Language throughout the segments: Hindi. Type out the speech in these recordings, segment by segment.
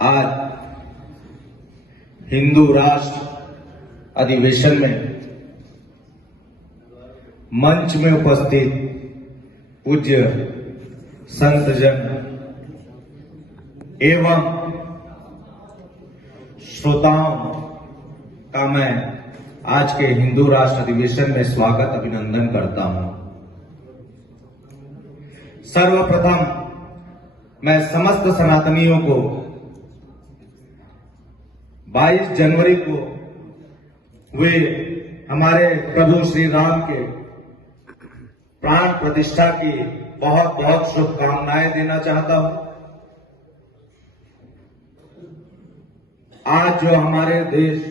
आज हिंदू राष्ट्र अधिवेशन में मंच में उपस्थित पूज्य संतजन एवं श्रोताओं का मैं आज के हिंदू राष्ट्र अधिवेशन में स्वागत अभिनंदन करता हूं। सर्वप्रथम मैं समस्त सनातनियों को 22 जनवरी को हुए हमारे प्रभु श्री राम के प्राण प्रतिष्ठा की बहुत बहुत शुभकामनाएं देना चाहता हूं। आज जो हमारे देश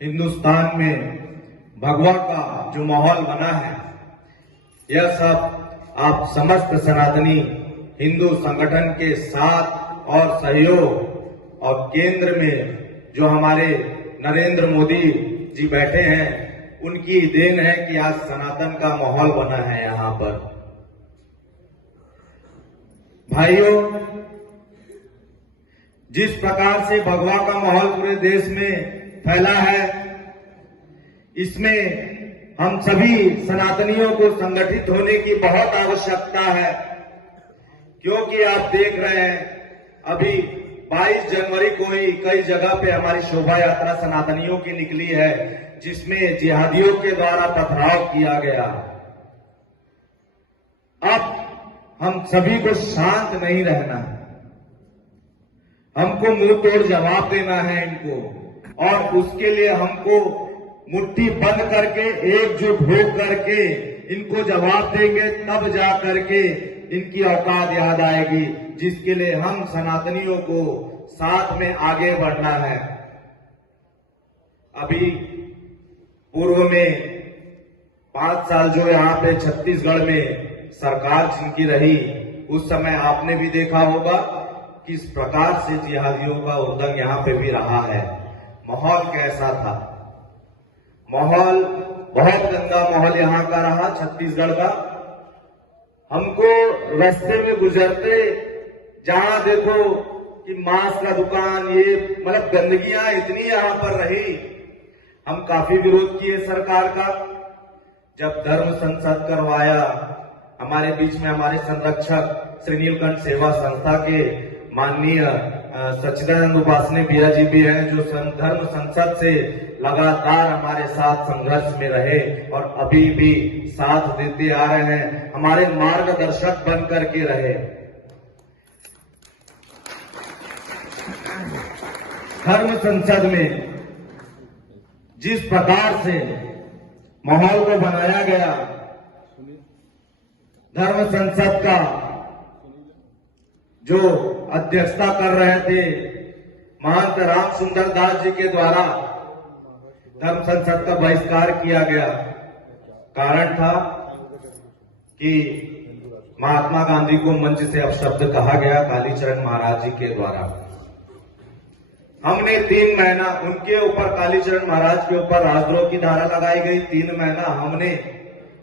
हिंदुस्तान में भगवा का जो माहौल बना है, यह सब आप समस्त सनातनी हिंदू संगठन के साथ और सहयोग और केंद्र में जो हमारे नरेंद्र मोदी जी बैठे हैं, उनकी देन है कि आज सनातन का माहौल बना है। यहां पर भाइयों, जिस प्रकार से भगवा का माहौल पूरे देश में फैला है, इसमें हम सभी सनातनियों को संगठित होने की बहुत आवश्यकता है, क्योंकि आप देख रहे हैं अभी 22 जनवरी को ही कई जगह पे हमारी शोभा यात्रा सनातनियों की निकली है, जिसमें जिहादियों के द्वारा पथराव किया गया। अब हम सभी को शांत नहीं रहना है, हमको मुंह तोड़ जवाब देना है इनको, और उसके लिए हमको मुट्ठी बंद करके एकजुट हो करके इनको जवाब देंगे, तब जा करके इनकी औकात याद आएगी, जिसके लिए हम सनातनियों को साथ में आगे बढ़ना है। अभी पूर्व में 5 साल जो यहाँ पे छत्तीसगढ़ में सरकार जिनकी रही, उस समय आपने भी देखा होगा किस प्रकार से जिहादियों का उद्दंग यहाँ पे भी रहा है। माहौल कैसा था? माहौल बहुत गंदा माहौल यहाँ का रहा, छत्तीसगढ़ का। हमको रास्ते में गुजरते जहां देखो कि मांस का दुकान, ये मतलब गंदगियां इतनी यहाँ पर रही, हम काफी विरोध किए सरकार का। जब धर्म संसद करवाया, हमारे बीच में हमारे संरक्षक श्री नीलकंठ सेवा संस्था के माननीय सच्चिदानंद उपासने बिया जी भी हैं, जो धर्म संसद से लगातार हमारे साथ संघर्ष में रहे और अभी भी साथ देते आ रहे हैं, हमारे मार्गदर्शक बन करके रहे। धर्म संसद में जिस प्रकार से माहौल को बनाया गया, धर्म संसद का जो अध्यक्षता कर रहे थे महंत राम सुंदर दास जी के द्वारा धर्म संसद का बहिष्कार किया गया। कारण था कि महात्मा गांधी को मंच से अपशब्द कहा गया कालीचरण महाराज जी के द्वारा। हमने 3 महीना उनके ऊपर, कालीचरण महाराज के ऊपर राजद्रोह की धारा लगाई गई। 3 महीना हमने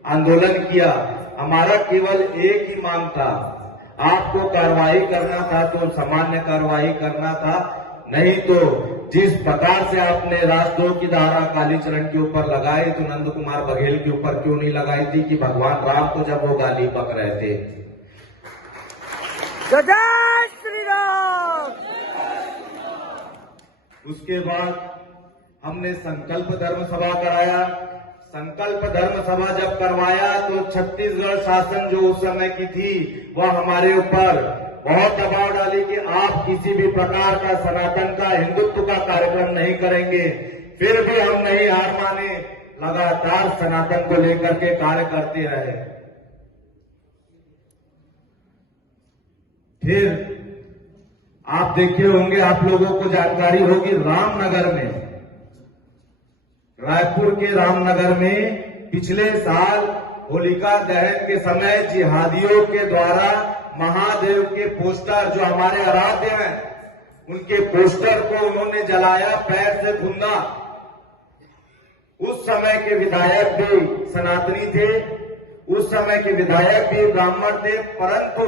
आंदोलन किया। हमारा केवल एक ही मांग था, आपको कार्रवाई करना था तो सामान्य कार्रवाई करना था, नहीं तो जिस प्रकार से आपने राजद्रोह की धारा कालीचरण के ऊपर लगाई, तो नंद कुमार बघेल के ऊपर क्यों नहीं लगाई थी कि भगवान राम को जब वो गाली बक रहे थे। जय श्री राम। उसके बाद हमने संकल्प धर्म सभा कराया। संकल्प धर्म सभा जब करवाया तो छत्तीसगढ़ शासन जो उस समय की थी, वह हमारे ऊपर बहुत दबाव डाली कि आप किसी भी प्रकार का सनातन का, हिंदुत्व का कार्यक्रम नहीं करेंगे। फिर भी हम नहीं हार माने, लगातार सनातन को लेकर के कार्य करते रहे। फिर आप देखे होंगे, आप लोगों को जानकारी होगी, रामनगर में, रायपुर के रामनगर में पिछले साल होलिका दहन के समय जिहादियों के द्वारा महादेव के पोस्टर, जो हमारे आराध्य हैं, उनके पोस्टर को उन्होंने जलाया, पैर से धुंधा। उस समय के विधायक भी सनातनी थे, उस समय के विधायक भी ब्राह्मण थे, परंतु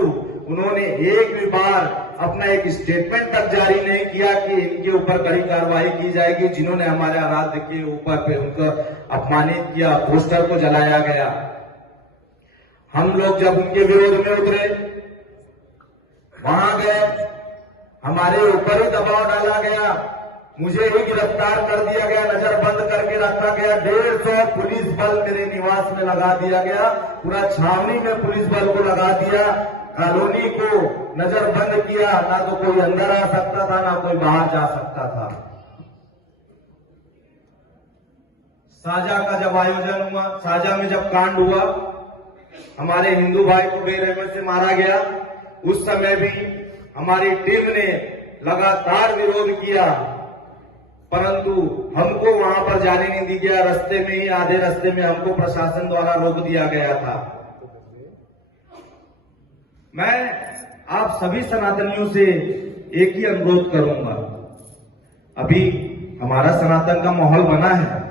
उन्होंने एक भी बार अपना एक स्टेटमेंट तक जारी नहीं किया कि इनके ऊपर कड़ी कार्रवाई की जाएगी, जिन्होंने हमारे आराध्य के ऊपर पे उनको अपमानित किया, पोस्टर को जलाया गया। हम लोग जब उनके विरोध में उतरे, वहां गए, हमारे ऊपर ही दबाव डाला गया, मुझे ही गिरफ्तार कर दिया गया, नजरबंद करके रखा गया, 150 पुलिस बल मेरे निवास में लगा दिया गया, पूरा छावनी में पुलिस बल को लगा दिया, कॉलोनी को नजरबंद किया, ना तो कोई अंदर आ सकता था, ना कोई बाहर जा सकता था। साजा का जब आयोजन हुआ, साजा में जब कांड हुआ, हमारे हिंदू भाई को बेरहमत से मारा गया, उस समय भी हमारी टीम ने लगातार विरोध किया, परंतु हमको वहां पर जाने नहीं दिया गया। रास्ते में ही, आधे रास्ते में हमको प्रशासन द्वारा रोक दिया गया था। मैं आप सभी सनातनियों से एक ही अनुरोध करूंगा, अभी हमारा सनातन का माहौल बना है,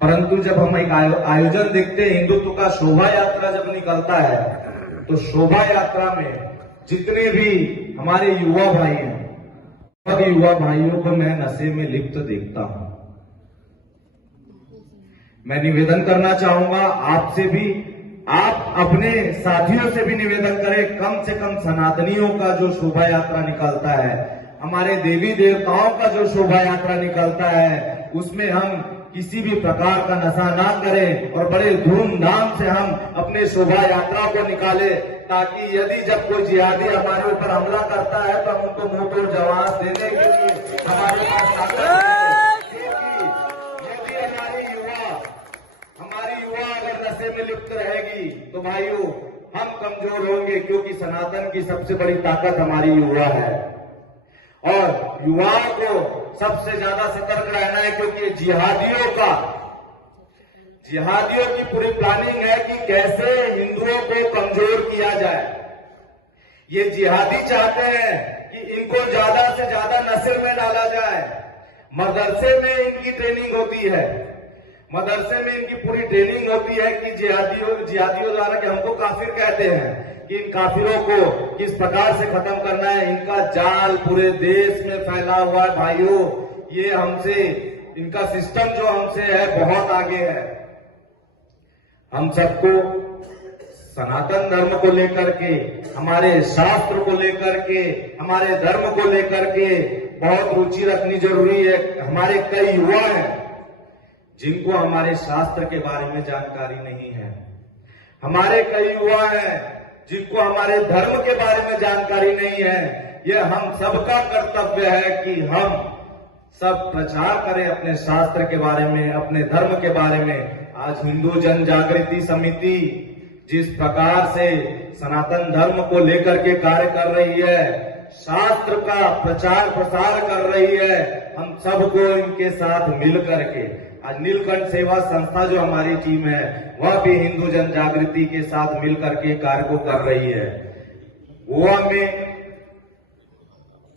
परंतु जब हम एक आयोजन देखते हैं, हिंदुत्व का शोभा यात्रा जब निकलता है, तो शोभा यात्रा में जितने भी हमारे युवा भाई हैं, सभी युवा भाइयों को मैं नशे में लिप्त देखता हूं। मैं निवेदन करना चाहूंगा आपसे भी, आप अपने साथियों से भी निवेदन करें, कम से कम सनातनियों का जो शोभा यात्रा निकलता है, हमारे देवी देवताओं का जो शोभा यात्रा निकलता है, उसमें हम किसी भी प्रकार का नशा ना करें और बड़े धूमधाम से हम अपने शोभा यात्रा को निकालें, ताकि यदि जब कोई जिहादी हमारे ऊपर हमला करता है तो हम उनको मुंह तोड़ जवाब देने के लिए हमारे पास ताकत है। यदि हमारी युवा अगर नशे में लिप्त रहेगी तो भाइयों हम कमजोर होंगे, क्योंकि सनातन की सबसे बड़ी ताकत हमारी युवा है, और युवाओं को सबसे ज्यादा सतर्क रहना है, क्योंकि जिहादियों की पूरी प्लानिंग है कि कैसे हिंदुओं को कमजोर किया जाए। ये जिहादी चाहते हैं कि इनको ज्यादा से ज्यादा नशे में डाला जाए। मदरसे में इनकी ट्रेनिंग होती है, मदरसे में इनकी पूरी ट्रेनिंग होती है कि जिहादियों द्वारा, कि हमको काफिर कहते हैं, कि इन काफिरों को किस प्रकार से खत्म करना है। इनका जाल पूरे देश में फैला हुआ है भाइयों, ये हमसे, इनका सिस्टम जो हमसे है बहुत आगे है। हम सबको सनातन धर्म को लेकर के, हमारे शास्त्र को लेकर के, हमारे धर्म को लेकर के बहुत रुचि रखनी जरूरी है। हमारे कई युवा हैं जिनको हमारे शास्त्र के बारे में जानकारी नहीं है, हमारे कई युवा हैं जिनको हमारे धर्म के बारे में जानकारी नहीं है। यह हम सबका कर्तव्य है कि हम सब प्रचार करें अपने शास्त्र के बारे में, अपने धर्म के बारे में। आज हिंदू जन जागृति समिति जिस प्रकार से सनातन धर्म को लेकर के कार्य कर रही है, शास्त्र का प्रचार प्रसार कर रही है, हम सबको इनके साथ मिल करके, आज नीलकंठ सेवा संस्था जो हमारी टीम है, वह भी हिंदू जन जागृति के साथ मिलकर के कार्य को कर रही है। गोवा में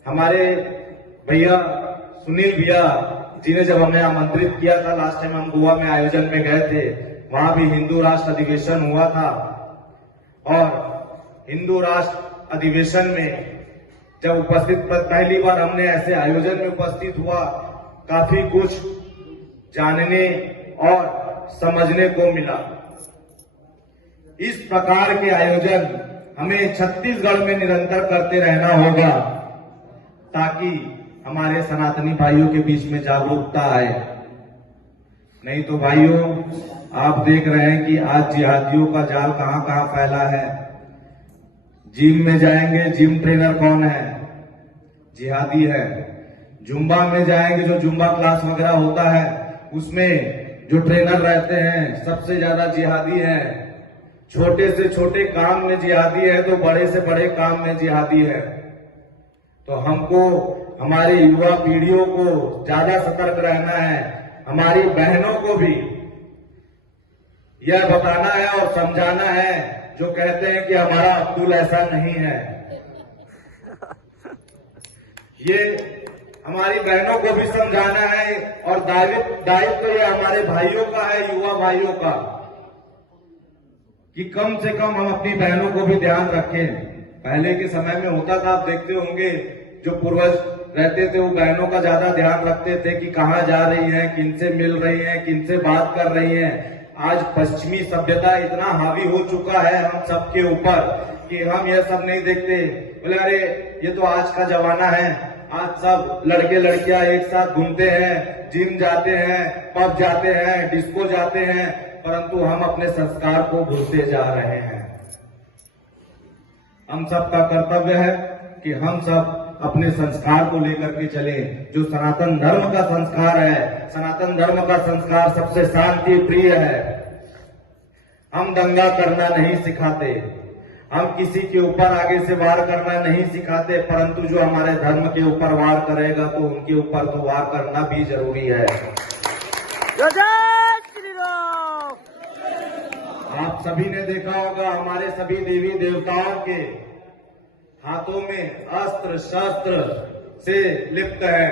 हमारे भैया सुनील भैया जिन्हें जब हमें आमंत्रित किया था, लास्ट टाइम हम गोवा में आयोजन में गए थे, वहां भी हिंदू राष्ट्र अधिवेशन हुआ था, और हिंदू राष्ट्र अधिवेशन में जब उपस्थित, पहली बार हमने ऐसे आयोजन में उपस्थित हुआ, काफी कुछ जानने और समझने को मिला। इस प्रकार के आयोजन हमें छत्तीसगढ़ में निरंतर करते रहना होगा, ताकि हमारे सनातनी भाइयों के बीच में जागरूकता आए। नहीं तो भाइयों, आप देख रहे हैं कि आज जिहादियों का जाल कहां कहां फैला है। जिम में जाएंगे, जिम ट्रेनर कौन है? जिहादी है। जुम्बा में जाएंगे, जो जुम्बा क्लास वगैरह होता है, उसमें जो ट्रेनर रहते हैं सबसे ज्यादा जिहादी हैं। छोटे से छोटे काम में जिहादी है तो बड़े से बड़े काम में जिहादी है। तो हमको हमारी युवा पीढ़ियों को ज्यादा सतर्क रहना है, हमारी बहनों को भी यह बताना है और समझाना है जो कहते हैं कि हमारा अब्दुल ऐसा नहीं है। ये हमारी बहनों को भी समझाना है, और दायित्व तो ये हमारे भाइयों का है, युवा भाइयों का, कि कम से कम हम अपनी बहनों को भी ध्यान रखें। पहले के समय में होता था, आप देखते होंगे, जो पूर्वज रहते थे वो बहनों का ज्यादा ध्यान रखते थे कि कहाँ जा रही हैं, किनसे मिल रही हैं, किनसे बात कर रही हैं। आज पश्चिमी सभ्यता इतना हावी हो चुका है हम सबके ऊपर कि हम यह सब नहीं देखते। बोले अरे ये तो आज का जमाना है, आज सब लड़के लड़कियां एक साथ घूमते हैं, जिम जाते हैं, पब जाते हैं, डिस्को जाते हैं, परंतु हम अपने संस्कार को भूलते जा रहे हैं। हम सबका कर्तव्य है कि हम सब अपने संस्कार को लेकर के चले, जो सनातन धर्म का संस्कार है। सनातन धर्म का संस्कार सबसे शांति प्रिय है। हम दंगा करना नहीं सिखाते, हम किसी के ऊपर आगे से वार करना नहीं सिखाते, परंतु जो हमारे धर्म के ऊपर वार करेगा तो उनके ऊपर तो वार करना भी जरूरी है। जय श्री राम। आप सभी ने देखा होगा, हमारे सभी देवी देवताओं के हाथों में अस्त्र शस्त्र से लिप्त है,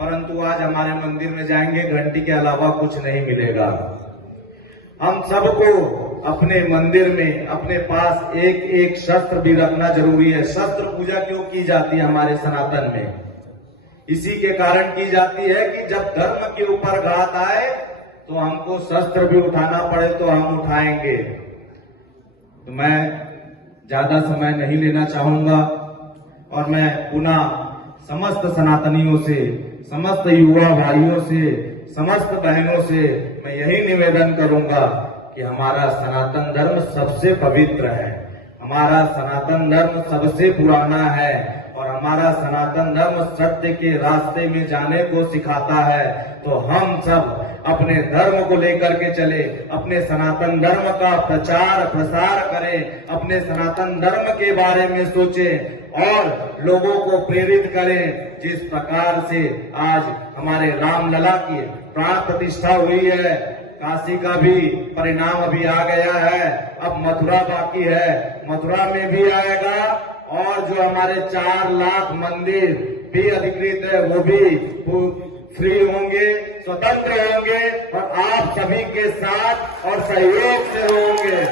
परंतु आज हमारे मंदिर में जाएंगे, घंटी के अलावा कुछ नहीं मिलेगा। हम सबको अपने मंदिर में अपने पास एक एक शस्त्र भी रखना जरूरी है। शस्त्र पूजा क्यों की जाती है हमारे सनातन में? इसी के कारण की जाती है कि जब धर्म के ऊपर घात आए तो हमको शस्त्र भी उठाना पड़े तो हम उठाएंगे। तो मैं ज्यादा समय नहीं लेना चाहूंगा और मैं पुनः समस्त सनातनियों से, समस्त युवा भाइयों से, समस्त बहनों से मैं यही निवेदन करूंगा कि हमारा सनातन धर्म सबसे पवित्र है, हमारा सनातन धर्म सबसे पुराना है और हमारा सनातन धर्म सत्य के रास्ते में जाने को सिखाता है। तो हम सब अपने धर्म को लेकर के चले, अपने सनातन धर्म का प्रचार प्रसार करें, अपने सनातन धर्म के बारे में सोचें और लोगों को प्रेरित करें। जिस प्रकार से आज हमारे रामलला की प्राण प्रतिष्ठा हुई है, काशी का भी परिणाम अभी आ गया है, अब मथुरा बाकी है, मथुरा में भी आएगा और जो हमारे 4 लाख मंदिर भी अधिकृत है वो भी फ्री होंगे, स्वतंत्र होंगे और आप सभी के साथ और सहयोग से होंगे।